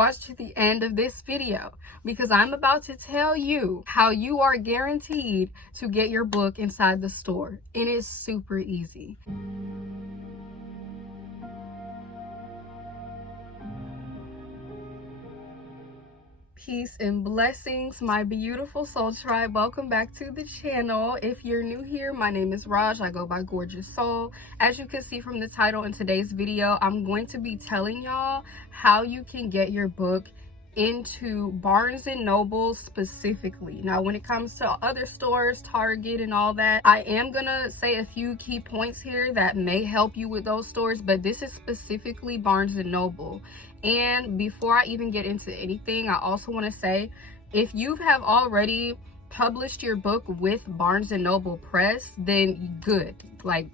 watch to the end of this video because I'm about to tell you how you are guaranteed to get your book inside the store. It is super easy. Peace and blessings, my beautiful soul tribe. Welcome back to the channel. If you're new here, my name is Raj. I go by Gorgeous Soul. As you can see from the title in today's video, I'm going to be telling y'all how you can get your book into Barnes and Noble specifically. Now, when it comes to other stores, Target and all that, I am gonna say a few key points here that may help you with those stores, but this is specifically Barnes and Noble. And before I even get into anything, I also want to say, if you have already published your book with Barnes and Noble Press, then good. Like,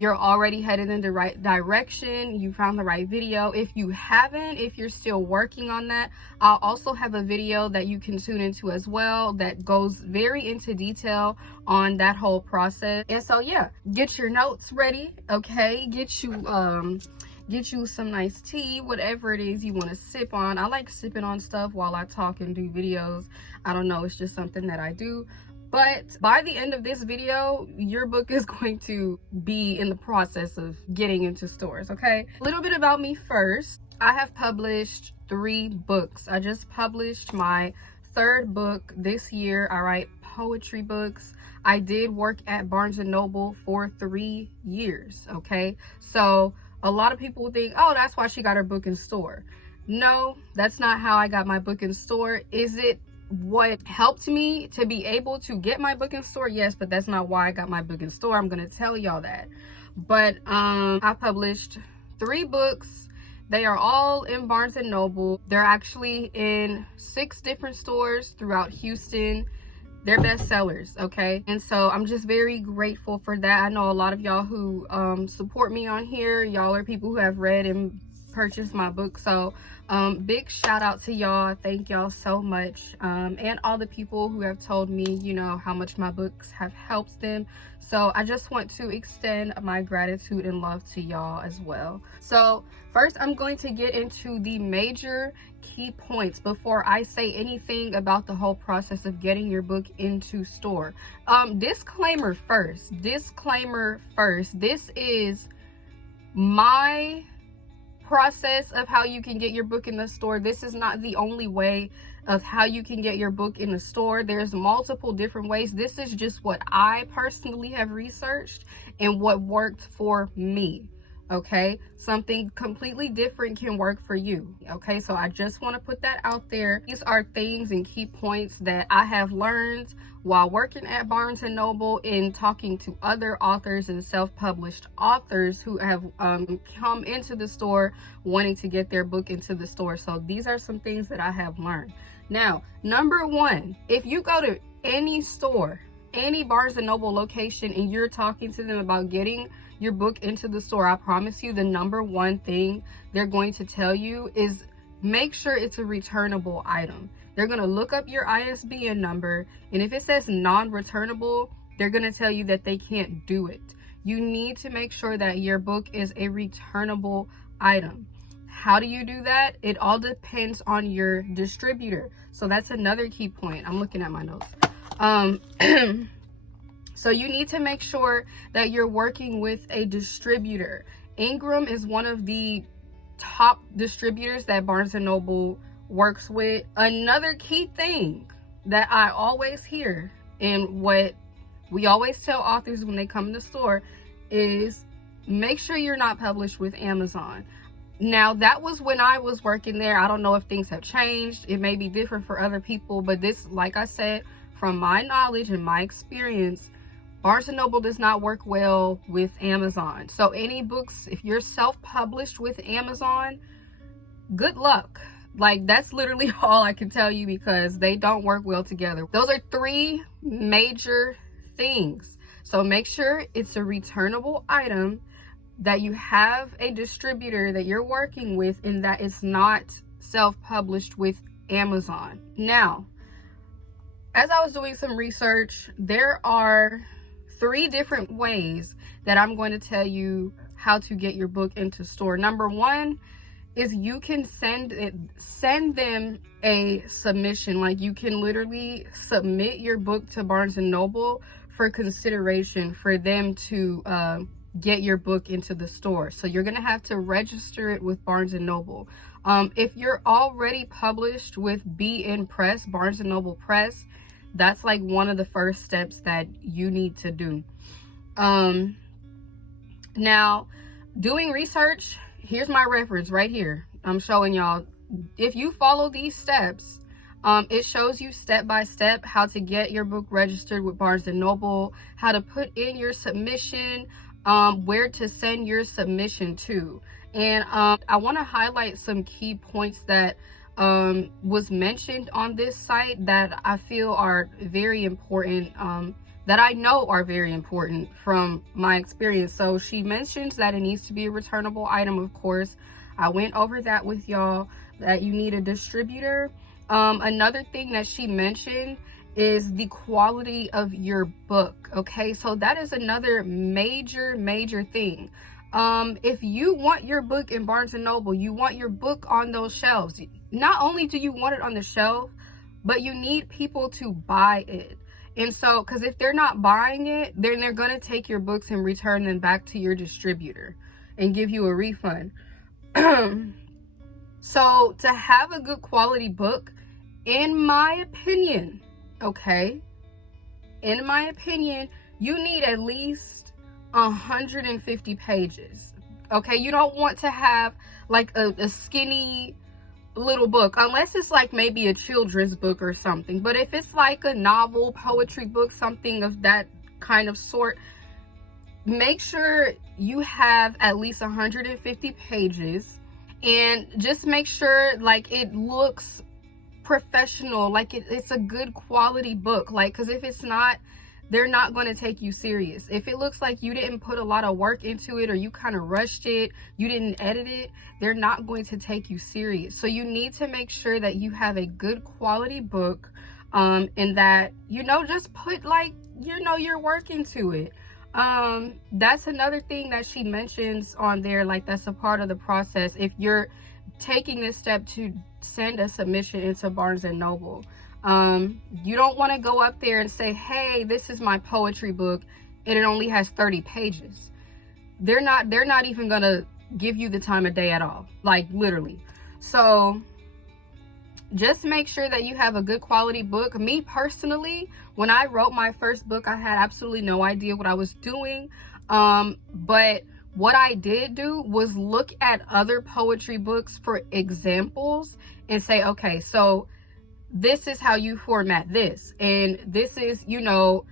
you're already headed in the right direction. You found the right video. If you haven't, if you're still working on that, I'll also have a video that you can tune into as well that goes very into detail on that whole process. And so yeah, get your notes ready, okay? Get you some nice tea, whatever it is you want to sip on. I like sipping on stuff while I talk and do videos. I don't know, it's just something that I do. But by the end of this video, your book is going to be in the process of getting into stores, okay? A little bit about me first. I have published 3 books. I just published my 3rd book this year. I write poetry books. I did work at Barnes & Noble for 3 years, okay? So a lot of people think, oh, that's why she got her book in store. No, that's not how I got my book in store. Is it what helped me to be able to get my book in store? Yes, but that's not why I got my book in store. I'm going to tell y'all that. But I published 3 books. They are all in Barnes & Noble. They're actually in 6 different stores throughout Houston. They're bestsellers, okay? And so I'm just very grateful for that. I know a lot of y'all who support me on here. Y'all are people who have read and purchased my book. So big shout out to y'all. Thank y'all so much. And all the people who have told me, you know, how much my books have helped them. So I just want to extend my gratitude and love to y'all as well. So first, I'm going to get into the major key points before I say anything about the whole process of getting your book into store. Disclaimer first. This is my process of how you can get your book in the store. This is not the only way of how you can get your book in the store. There's multiple different ways. This is just what I personally have researched and what worked for me. Okay, something completely different can work for you. Okay, so I just want to put that out there. These are things and key points that I have learned while working at Barnes & Noble and talking to other authors and self-published authors who have come into the store wanting to get their book into the store. So these are some things that I have learned. Now, number 1, if you go to any store, any Barnes & Noble location, and you're talking to them about getting your book into the store, I promise you the number 1 thing they're going to tell you is make sure it's a returnable item. They're going to look up your ISBN number, and if it says non-returnable, they're going to tell you that they can't do it. You need to make sure that your book is a returnable item. How do you do that? It all depends on your distributor. So that's another key point. I'm looking at my notes. So you need to make sure that you're working with a distributor. Ingram is one of the top distributors that Barnes & Noble works with. Another key thing that I always hear and what we always tell authors when they come in the store is make sure you're not published with Amazon. Now, that was when I was working there. I don't know if things have changed. It may be different for other people, but this, like I said, from my knowledge and my experience, Barnes & Noble does not work well with Amazon. So any books, if you're self-published with Amazon, good luck. Like, that's literally all I can tell you because they don't work well together. Those are 3 major things. So make sure it's a returnable item, that you have a distributor that you're working with, and that it's not self-published with Amazon. Now, as I was doing some research, there are 3 different ways that I'm going to tell you how to get your book into store. Number 1, is you can send them a submission. Like, you can literally submit your book to Barnes and Noble for consideration for them to get your book into the store. So you're gonna have to register it with Barnes and Noble. If you're already published with BN Press, Barnes and Noble Press, that's like one of the first steps that you need to do. Now, doing research, here's my reference right here. I'm showing y'all. If you follow these steps, it shows you step by step how to get your book registered with Barnes and Noble, how to put in your submission, where to send your submission to. And I want to highlight some key points that was mentioned on this site that I feel are very important, that I know are very important from my experience. So she mentions that it needs to be a returnable item, of course. I went over that with y'all, that you need a distributor. Another thing that she mentioned is the quality of your book. Okay, so that is another major thing. If you want your book in Barnes and Noble, you want your book on those shelves. Not only do you want it on the shelf, but you need people to buy it. And so, because if they're not buying it, then they're going to take your books and return them back to your distributor and give you a refund. So to have a good quality book, in my opinion, okay, in my opinion, you need at least 150 pages. Okay, you don't want to have like a skinny little book, unless it's like maybe a children's book or something. But if it's like a novel, poetry book, something of that kind of sort, make sure you have at least 150 pages, and just make sure like it looks professional, like it's a good quality book. Like, because if it's not, they're not going to take you serious. If it looks like you didn't put a lot of work into it, or you kind of rushed it, you didn't edit it, they're not going to take you serious. So you need to make sure that you have a good quality book, and that, you know, just put like, you know, your work into it. That's another thing that she mentions on there, like that's a part of the process. If you're taking this step to send a submission into Barnes and Noble, you don't want to go up there and say, hey, this is my poetry book and it only has 30 pages. They're not even gonna give you the time of day at all, like literally. So just make sure that you have a good quality book. Me personally, when I wrote my first book, I had absolutely no idea what I was doing, but what I did do was look at other poetry books for examples and say, okay, so this is how you format this, and this is, you know,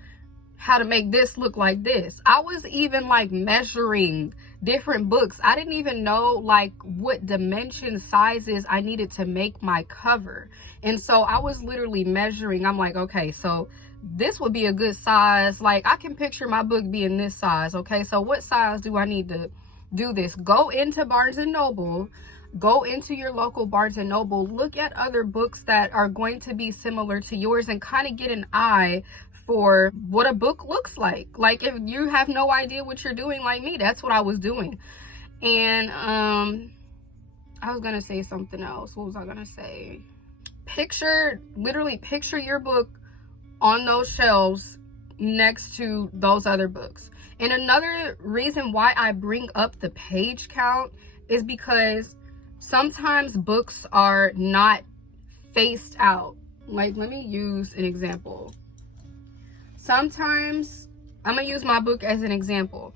how to make this look like this. I was even like measuring different books. I didn't even know like what dimension sizes I needed to make my cover. And so I was literally measuring. I'm like, okay, so this would be a good size. Like, I can picture my book being this size. Okay, so what size do I need to do this? Go into Barnes and Noble, go into your local Barnes and Noble, look at other books that are going to be similar to yours, and kind of get an eye for what a book looks like. Like, if you have no idea what you're doing, like me, that's what I was doing. And I was gonna say something else. What was I gonna say? Literally picture your book on those shelves next to those other books. And another reason why I bring up the page count is because sometimes books are not faced out. Like, let me use an example. Sometimes, I'm gonna use my book as an example.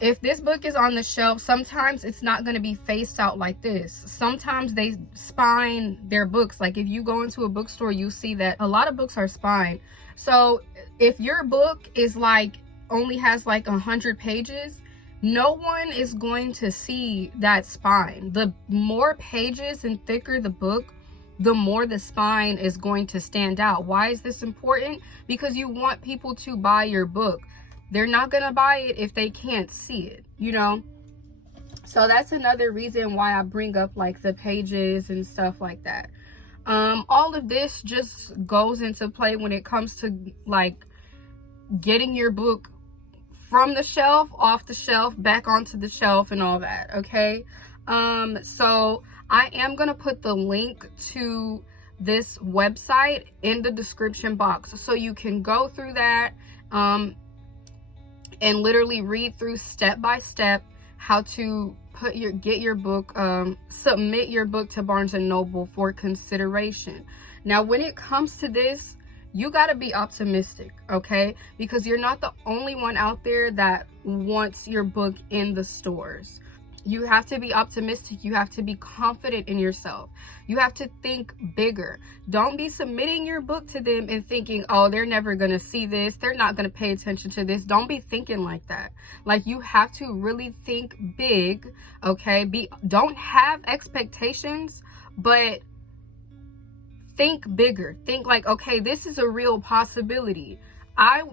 If this book is on the shelf, sometimes it's not going to be faced out like this. Sometimes they spine their books. Like, if you go into a bookstore, you see that a lot of books are spined. So if your book is like, only has like 100 pages, no one is going to see that spine. The more pages and thicker the book, the more the spine is going to stand out. Why is this important? Because you want people to buy your book. They're not gonna buy it if they can't see it, you know? So that's another reason why I bring up like the pages and stuff like that. All of this just goes into play when it comes to like getting your book from the shelf, off the shelf, back onto the shelf and all that, okay? So I am going to put the link to this website in the description box, so you can go through that and literally read through step by step how to get your book, submit your book to Barnes and Noble for consideration. Now, when it comes to this, you got to be optimistic, okay? Because you're not the only one out there that wants your book in the stores. You have to be optimistic. You have to be confident in yourself. You have to think bigger. Don't be submitting your book to them and thinking, oh, they're never going to see this. They're not going to pay attention to this. Don't be thinking like that. Like, you have to really think big, okay? Don't have expectations, but think bigger. Think like, okay, this is a real possibility.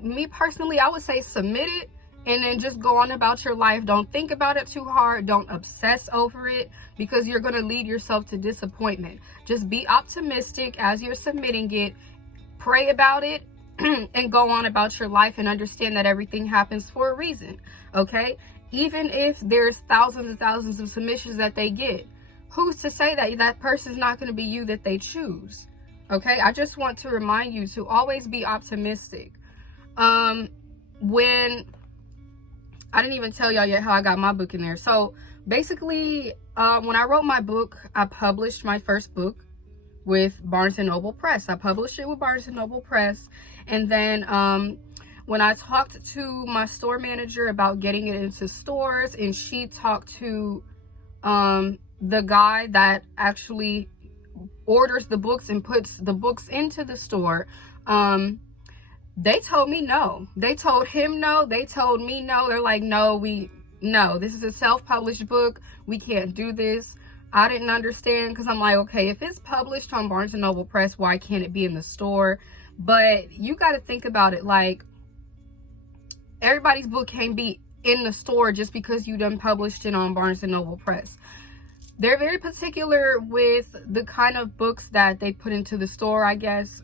Me personally, I would say submit it and then just go on about your life. Don't think about it too hard. Don't obsess over it, because you're going to lead yourself to disappointment. Just be optimistic as you're submitting it. Pray about it and go on about your life, and understand that everything happens for a reason, okay? Even if there's thousands and thousands of submissions that they get, who's to say that that person's not going to be you that they choose? Okay, I just want to remind you to always be optimistic. When I didn't even tell y'all yet how I got my book in there. So basically, when I wrote my book, I published my first book with Barnes and Noble Press. I published it with Barnes and Noble Press. And then when I talked to my store manager about getting it into stores, and she talked to the guy that actually orders the books and puts the books into the store, they told me no. They told him no. They told me no. They're like, no, this is a self-published book. We can't do this. I didn't understand, because I'm like, okay, if it's published on Barnes and Noble Press, why can't it be in the store? But you got to think about it, like, everybody's book can't be in the store just because you done published it on Barnes and Noble Press. They're very particular with the kind of books that they put into the store, I guess.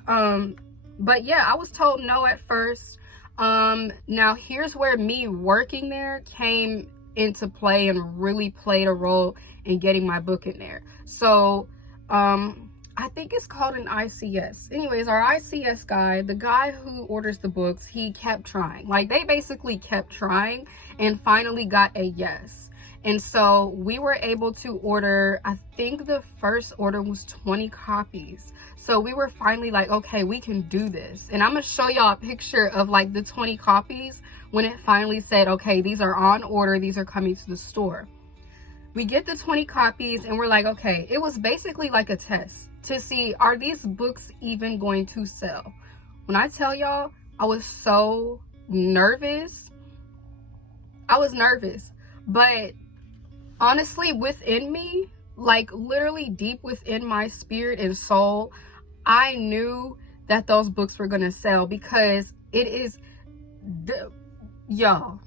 But yeah, I was told no at first. Now here's where me working there came into play and really played a role in getting my book in there. So I think it's called an ICS. Anyways, our ICS guy, the guy who orders the books, he kept trying. Like, they basically kept trying and finally got a yes. And so we were able to order, I think the first order was 20 copies. So we were finally like, okay, we can do this. And I'm going to show y'all a picture of like the 20 copies when it finally said, okay, these are on order. These are coming to the store. We get the 20 copies and we're like, okay, it was basically like a test to see, are these books even going to sell? When I tell y'all, I was so nervous. I was nervous, but honestly, within me, like literally deep within my spirit and soul, I knew that those books were going to sell, because it is, y'all,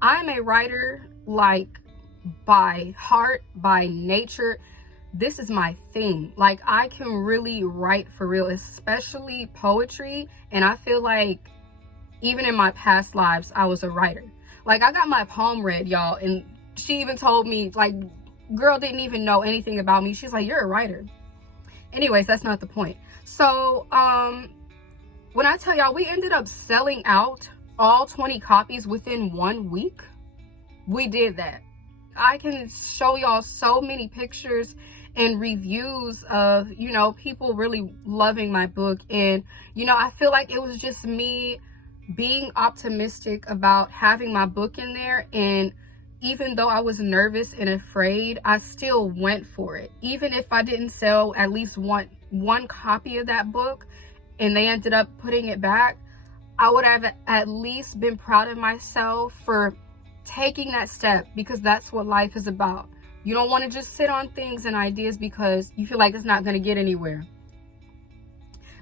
I'm a writer, like, by heart, by nature. This is my thing. Like, I can really write for real, especially poetry. And I feel like even in my past lives, I was a writer. Like, I got my poem read, y'all, and she even told me, like, girl didn't even know anything about me. She's like, you're a writer. Anyways, that's not the point. So, when I tell y'all, we ended up selling out all 20 copies within 1 week. We did that. I can show y'all so many pictures and reviews of, you know, people really loving my book. And, you know, I feel like it was just me being optimistic about having my book in there. And even though I was nervous and afraid, I still went for it. Even if I didn't sell at least one copy of that book and they ended up putting it back, I would have at least been proud of myself for taking that step, because that's what life is about. You don't want to just sit on things and ideas because you feel like it's not going to get anywhere.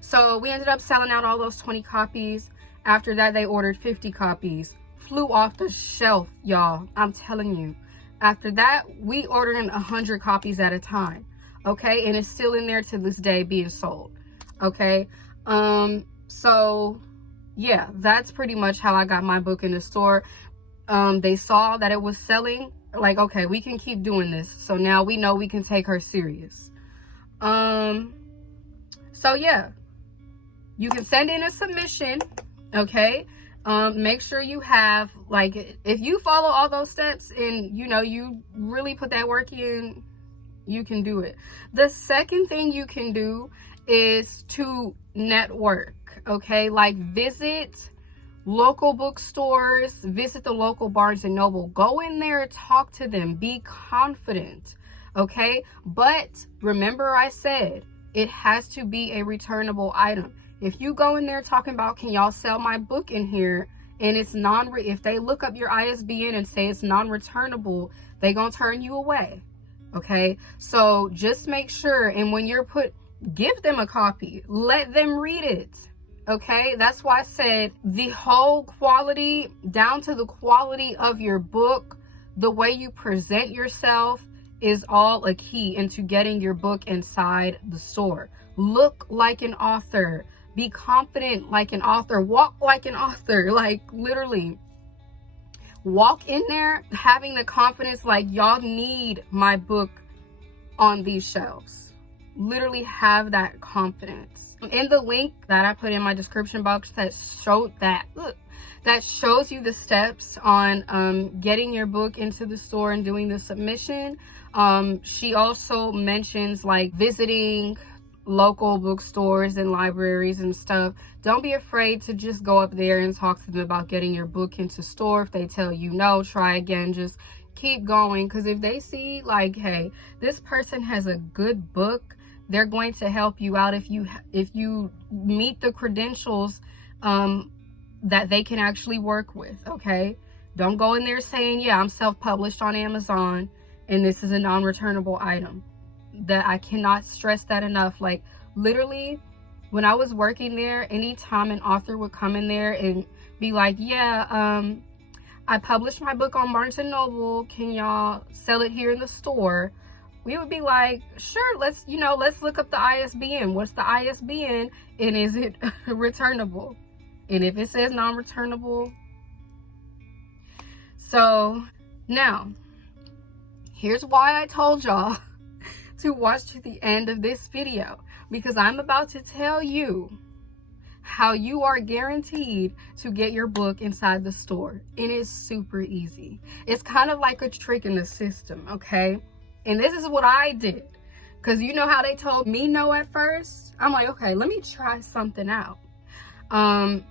So we ended up selling out all those 20 copies. After that, they ordered 50 copies. Flew off the shelf, y'all. I'm telling you. After that, we ordered 100 copies at a time. Okay? And it's still in there to this day being sold. Okay? So, yeah, that's pretty much how I got my book in the store. They saw that it was selling like, okay, we can keep doing this. So now we know we can take her serious. So yeah, you can send in a submission, okay? Make sure you have, like, if you follow all those steps and, you know, you really put that work in, you can do it. The second thing you can do is to network, okay? Like, visit local bookstores, visit the local Barnes and Noble. Go in there, talk to them, be confident, okay? But remember, I said it has to be a returnable item. If you go in there talking about, can y'all sell my book in here, and it's if they look up your ISBN and say it's non-returnable, they gonna turn you away, okay? So just make sure, and when you're give them a copy, let them read it, okay? That's why I said the whole quality, down to the quality of your book, the way you present yourself is all a key into getting your book inside the store. Look like an author. Be confident like an author. Walk like an author. Like, literally. Walk in there having the confidence like, y'all need my book on these shelves. Literally have that confidence. In the link that I put in my description box that shows you the steps on getting your book into the store and doing the submission. She also mentions, like, visiting local bookstores and libraries and stuff. Don't be afraid to just go up there and talk to them about getting your book into store. If they tell you no, try again. Just keep going, because if they see, like, hey, this person has a good book, they're going to help you out if you meet the credentials that they can actually work with, okay? Don't go in there saying, yeah, I'm self-published on Amazon and this is a non-returnable item. That I cannot stress that enough. Like, literally, when I was working there, anytime an author would come in there and be like, yeah, I published my book on Barnes and Noble, can y'all sell it here in the store? We would be like, sure, let's look up the ISBN. What's the ISBN, and is it returnable? And if it says non-returnable. So now, here's why I told y'all to watch to the end of this video, because I'm about to tell you how you are guaranteed to get your book inside the store. It is super easy. It's kind of like a trick in the system, okay? And this is what I did, because you know how they told me no at first? I'm like, okay, let me try something out. And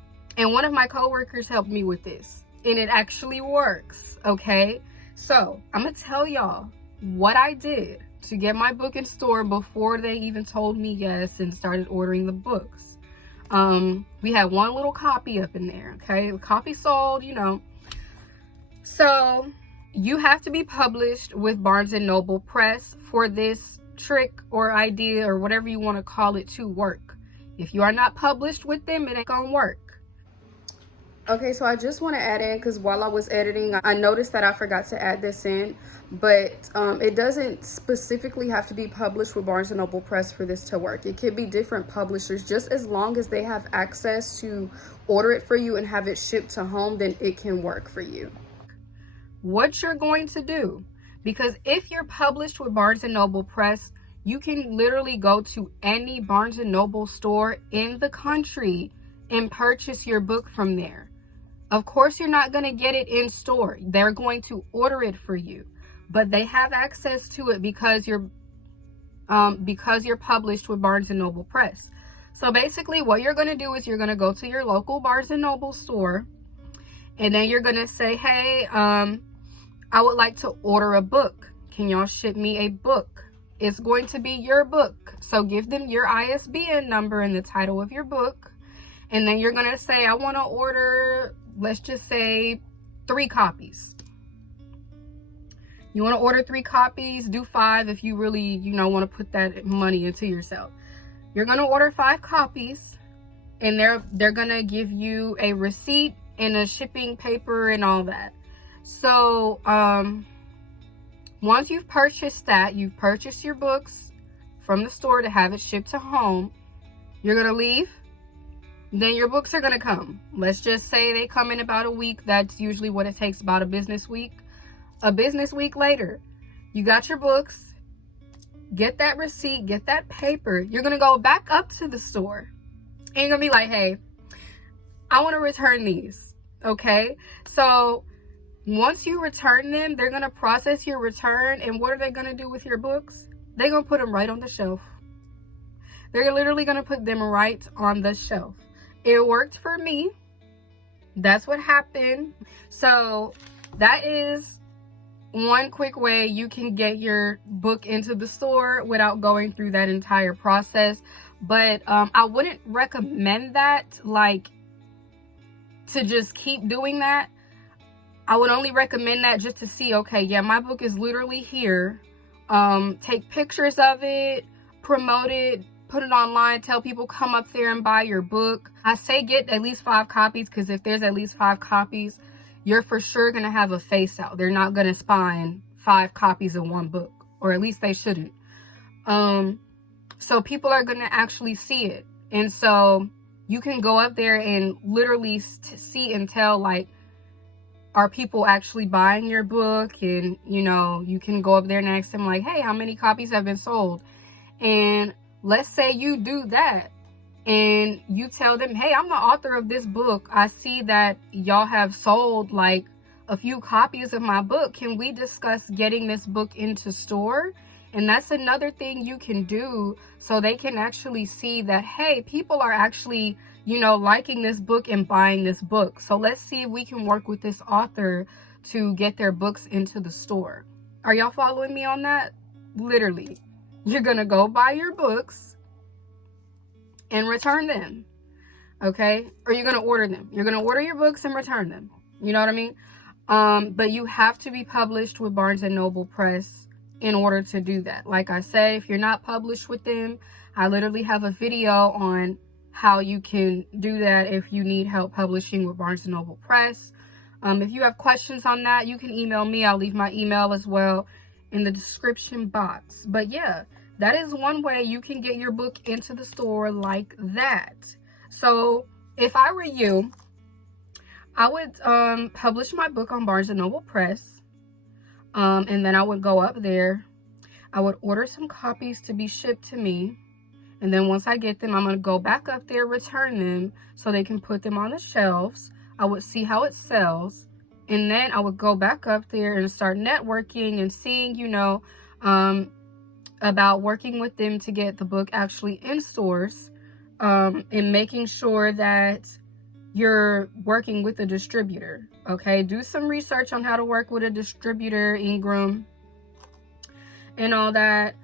one of my coworkers helped me with this, and it actually works, okay? So I'm gonna tell y'all what I did to get my book in store before they even told me yes and started ordering the books. We had one little copy up in there, okay? The copy sold, you know. So you have to be published with Barnes and Noble Press for this trick or idea or whatever you want to call it to work. If you are not published with them, it ain't gonna work. Okay, so I just want to add in, because while I was editing, I noticed that I forgot to add this in, but it doesn't specifically have to be published with Barnes & Noble Press for this to work. It could be different publishers. Just as long as they have access to order it for you and have it shipped to home, then it can work for you. What you're going to do, because if you're published with Barnes & Noble Press, you can literally go to any Barnes & Noble store in the country and purchase your book from there. Of course, you're not going to get it in store. They're going to order it for you, but they have access to it because you're published with Barnes & Noble Press. So basically what you're going to do is you're going to go to your local Barnes & Noble store, and then you're going to say, hey, I would like to order a book. Can y'all ship me a book? It's going to be your book. So give them your ISBN number and the title of your book. And then you're going to say, I want to order, let's just say, 3 copies. You want to order 3 copies, do 5 if you really, want to put that money into yourself. You're going to order 5 copies, and they're going to give you a receipt and a shipping paper and all that. So, once you've purchased that, you've purchased your books from the store to have it shipped to home, you're going to leave. Then your books are going to come. Let's just say they come in about a week. That's usually what it takes, about a business week. A business week later, you got your books, get that receipt, get that paper. You're going to go back up to the store and you're going to be like, hey, I want to return these. Okay. So once you return them, they're going to process your return. And what are they going to do with your books? They're going to put them right on the shelf. They're literally going to put them right on the shelf. It worked for me. That's what happened. So that is one quick way you can get your book into the store without going through that entire process. But I wouldn't recommend that, like, to just keep doing that. I would only recommend that just to see, okay, yeah, my book is literally here. Take pictures of it, promote it, put it online, tell people come up there and buy your book. I say get at least 5 copies, because if there's at least 5 copies, you're for sure going to have a face out. They're not going to spine 5 copies of one book, or at least they shouldn't. So people are going to actually see it. And so you can go up there and literally see and tell, like, are people actually buying your book? And, you know, you can go up there and ask them, like, hey, how many copies have been sold? And let's say you do that and you tell them, hey, I'm the author of this book. I see that y'all have sold like a few copies of my book. Can we discuss getting this book into store? And that's another thing you can do, so they can actually see that, hey, people are actually, you know, liking this book and buying this book. So let's see if we can work with this author to get their books into the store. Are y'all following me on that? Literally, you're going to go buy your books and return them. Okay? Or you're going to order them. You're going to order your books and return them. You know what I mean? But you have to be published with Barnes & Noble Press in order to do that. Like I said, if you're not published with them, I literally have a video on how you can do that if you need help publishing with Barnes & Noble Press. If you have questions on that, you can email me. I'll leave my email as well in the description box. But yeah, that is one way you can get your book into the store like that. So if I were you, I would publish my book on Barnes & Noble Press. And then I would go up there. I would order some copies to be shipped to me. And then once I get them, I'm going to go back up there, return them so they can put them on the shelves. I would see how it sells. And then I would go back up there and start networking and seeing, you know, about working with them to get the book actually in stores, and making sure that you're working with a distributor. Okay, do some research on how to work with a distributor, Ingram, and all that.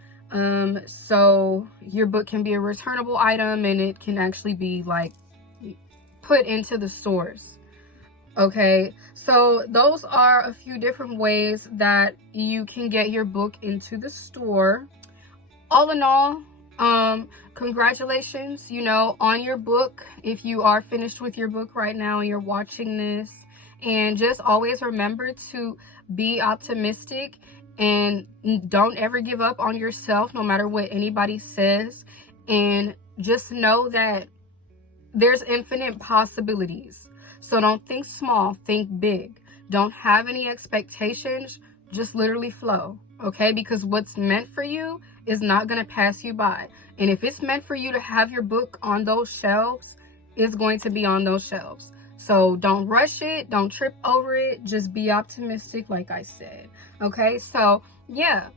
So your book can be a returnable item and it can actually be like put into the stores. Okay, so those are a few different ways that you can get your book into the store. All in all, congratulations, you know, on your book. If you are finished with your book right now and you're watching this, and just always remember to be optimistic and don't ever give up on yourself, no matter what anybody says. And just know that there's infinite possibilities. So don't think small, think big. Don't have any expectations, just literally flow. Okay, because what's meant for you is not going to pass you by. And if it's meant for you to have your book on those shelves, it's going to be on those shelves. So don't rush it. Don't trip over it. Just be optimistic, like I said. Okay, so yeah.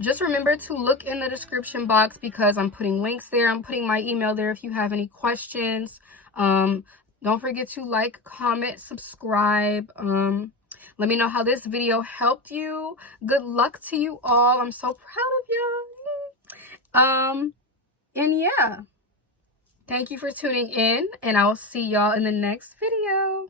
Just remember to look in the description box because I'm putting links there. I'm putting my email there if you have any questions. Don't forget to like, comment, subscribe. Let me know how this video helped you. Good luck to you all. I'm so proud of you. And yeah, thank you for tuning in, and I'll see y'all in the next video.